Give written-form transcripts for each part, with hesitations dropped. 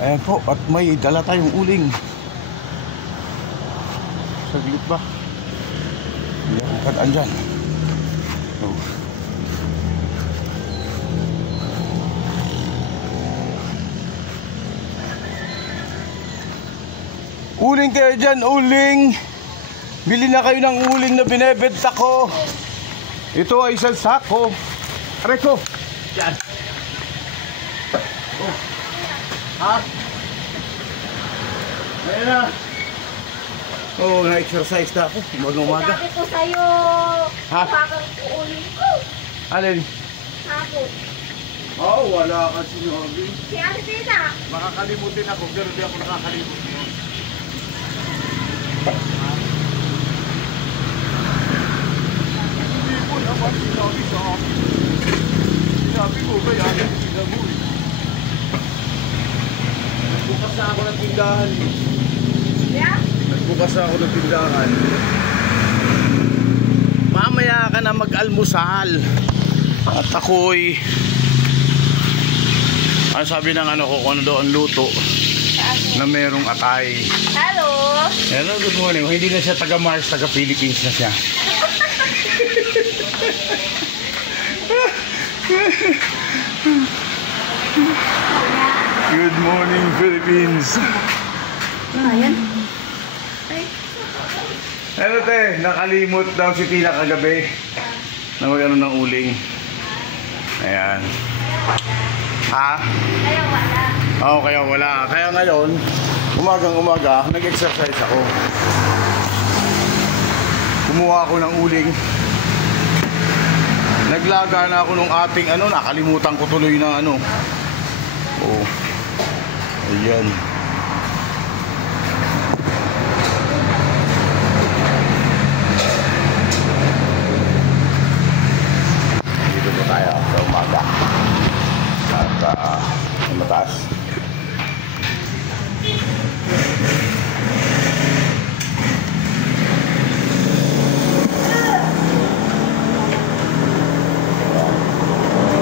Ayan po, at may dala tayong uling. Saglit ba? Ayan, kataan dyan. Oh. Uling kayo dyan, uling! Bili na kayo ng uling na binebenta ko. Ito ay isang sako. Aray ko! Yan. Oh. Ha? Ayan na. Oh, na-exercise na ako. Umaga. Sabi ko sa'yo, ha? bakang uling ko. Alin? Hapon. Oh, wala ka sinabi. Si Ate Tita. Makakalimutin ako, pero di ako nakakalimut mo. Hindi po naman sinabi sa akin. Sinabi ko kaya sinabi mo. Nagbukas na ako ng tindahan. Yeah? Nagbukas na ako ng tindahan. Mamaya ka na mag-almusal. At ako'y ano sabi ng ano ko kung ano daw ang luto na merong atay. Hello. Hello, good morning. Hindi na siya taga Mars, taga Philippines na siya. Good morning, Philippines. Ayan. Ano te, nakalimot daw si Tina kagabi na mag-ano ng uling. Ayan. Ha? Kaya wala. Oo, kaya wala. Kaya ngayon, umagang-umaga, nag-exercise ako. Kumuha ako ng uling. Naglaga na ako nung ating ano, nakalimutan ko tuloy ng ano. Oh. Ayan. Dito po tayo sa umaga. At mataas.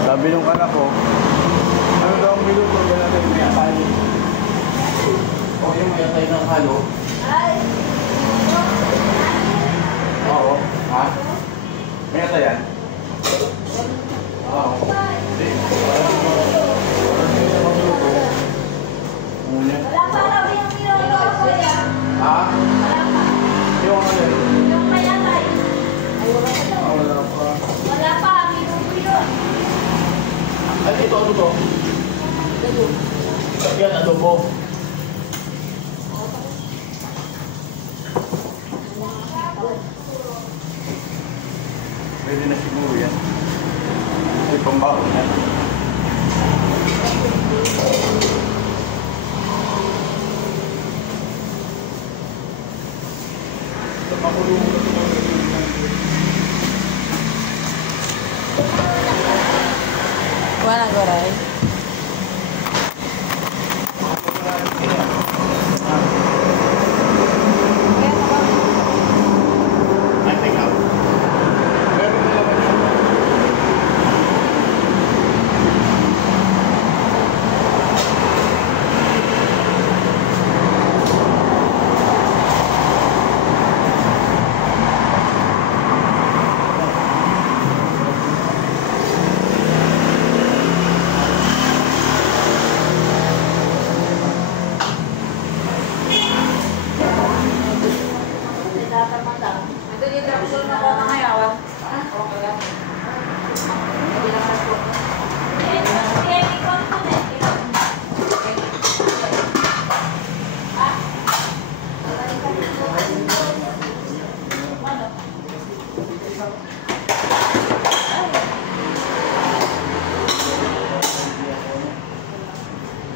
Sabi nung anak ko, ano daw ang minuto yan natin may atay? O yung may atay ng halo? Ay. Oo. Ha? May atay yan? Oo. Wala pa raw yung minuto ko yan. Ha? Wala pa. Yung ano yun? Yung may atay. Ay, wala pa daw. Wala pa. Wala pa. Minuto yun. Ay, ito ano to? Yan, adobo. Pwede na siguro yan. May pambaho yan. Pakulong mo ito. Wala ko rin. I think out. Meron na naman siya.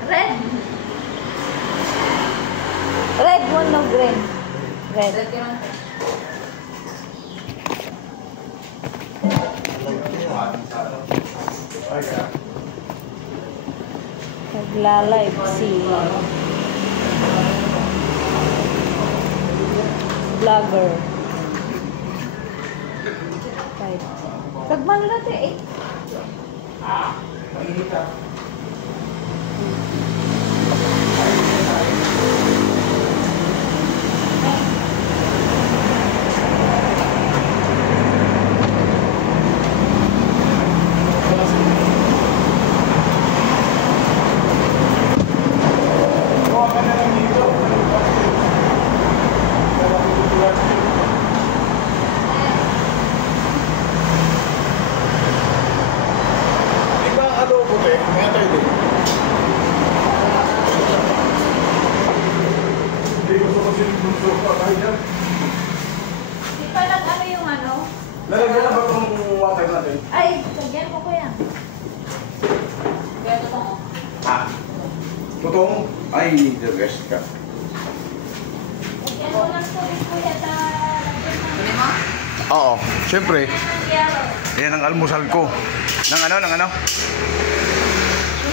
Red. Red one, no green. Red. Nagla-live si vlogger. Right. Kagman natin eh. Totoong, ay, the best ka. Lagyan mo ng tubig kuya sa lagyan mo. Oo, siyempre. Yero. Yan ang almusal ko. Ng ano?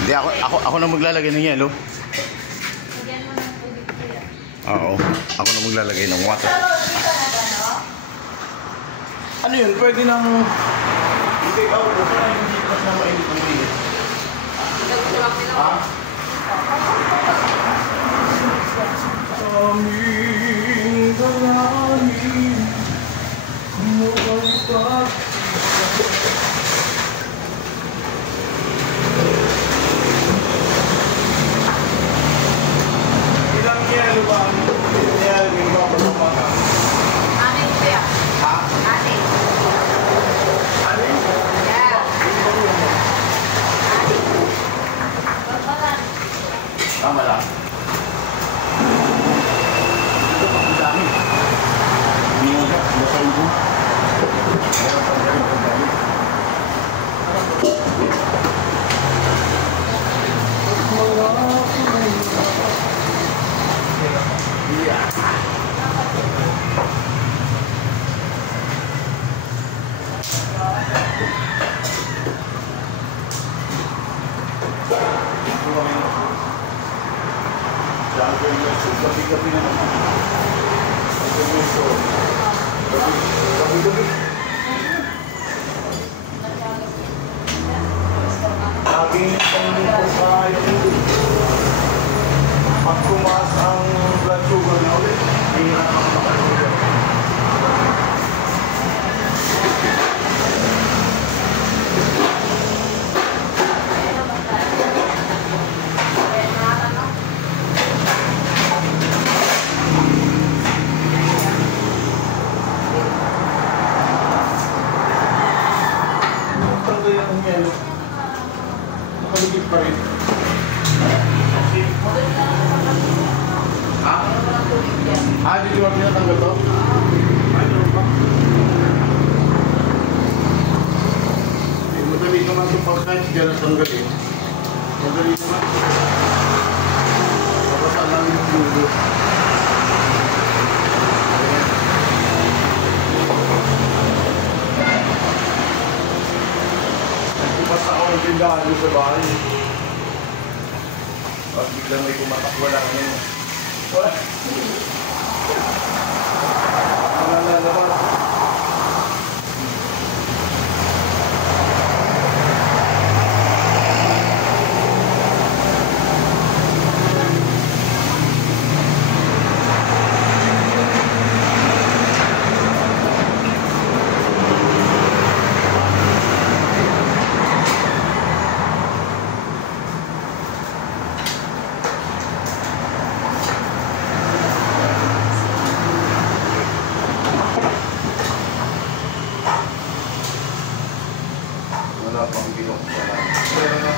Hindi, ako na maglalagay ng yelo. Lagyan mo ng tubig kuya. Oo, ako na maglalagay ng water. Pero dito na gano? Ano yun? Pwede nang... Hindi, hindi pa na mainit ang mainit. Ha? Aming dalangin mo ay ilang yelo ba? Yelo, yung mga patumaga. Anin kuya. Ha? Anin. Ano yun? Yeah. Anin. Babalan. Tama lang. Ito pa ang dami. Hindi nga siya, nasa ubo. Meron pa rin ang dami. Yeah. Gabi-gabi na naman. Gabi-gabi. Laging panglupo kayo. Pag tumaas ang blood sugar na ulit, hirap ang makasugar. Tanggal yan ang yelo. Nakaligid pa rin. Ha? Dito ba pinatanggal to? Ano pa? Madali naman itong pagkain, dyan ang tanggalin. Madali naman. Papasaan namin yung dulo. Basta ako ng tindahan doon sa bahay. Pag biglang may kumatak, wala ka naman. Wala. Wala na naman. Wala pang binuksan. Pero na.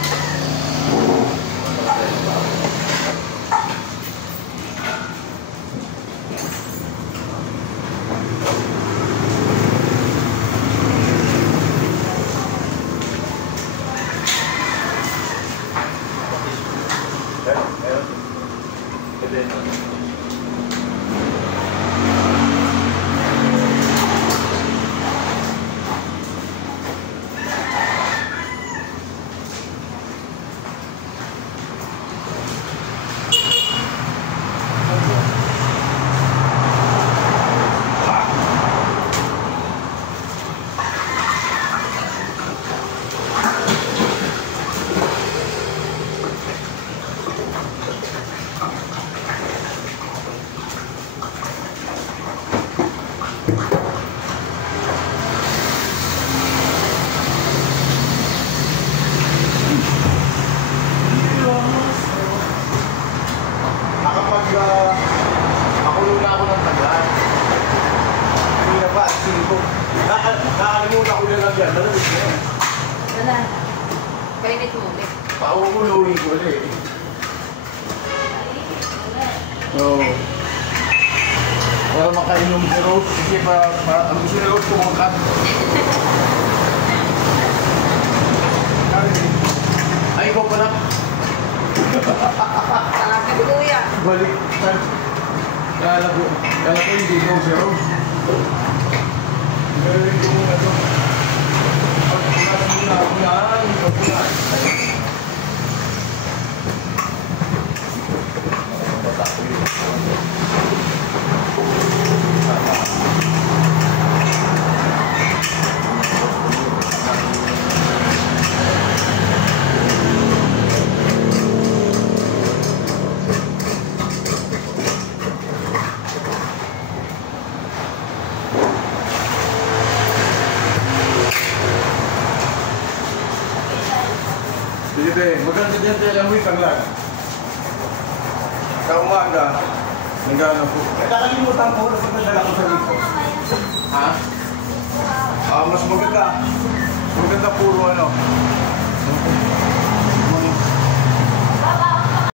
Nakulo na ako ng tagal. Hindi na ba? Sino? Nakalimutan ko na lang yan. Malamig na yan. Wala na. Kainit mo ulit. Paukuluin ko ulit. Oo. Para makainom si Rose. Sige, ang gusto ni Rose kumangkat. Ay, ikaw pala. Baliktad. Kala ko hindi ko zero. Galing ko muna ito. Pagpunan. Sige te, maganda dyan tayo lang wait ang lang. Sa umaga, nagano po. Nakalimutan ko na pagdadala ko sa dito. Ha? Mas maganda. Maganda puro ano.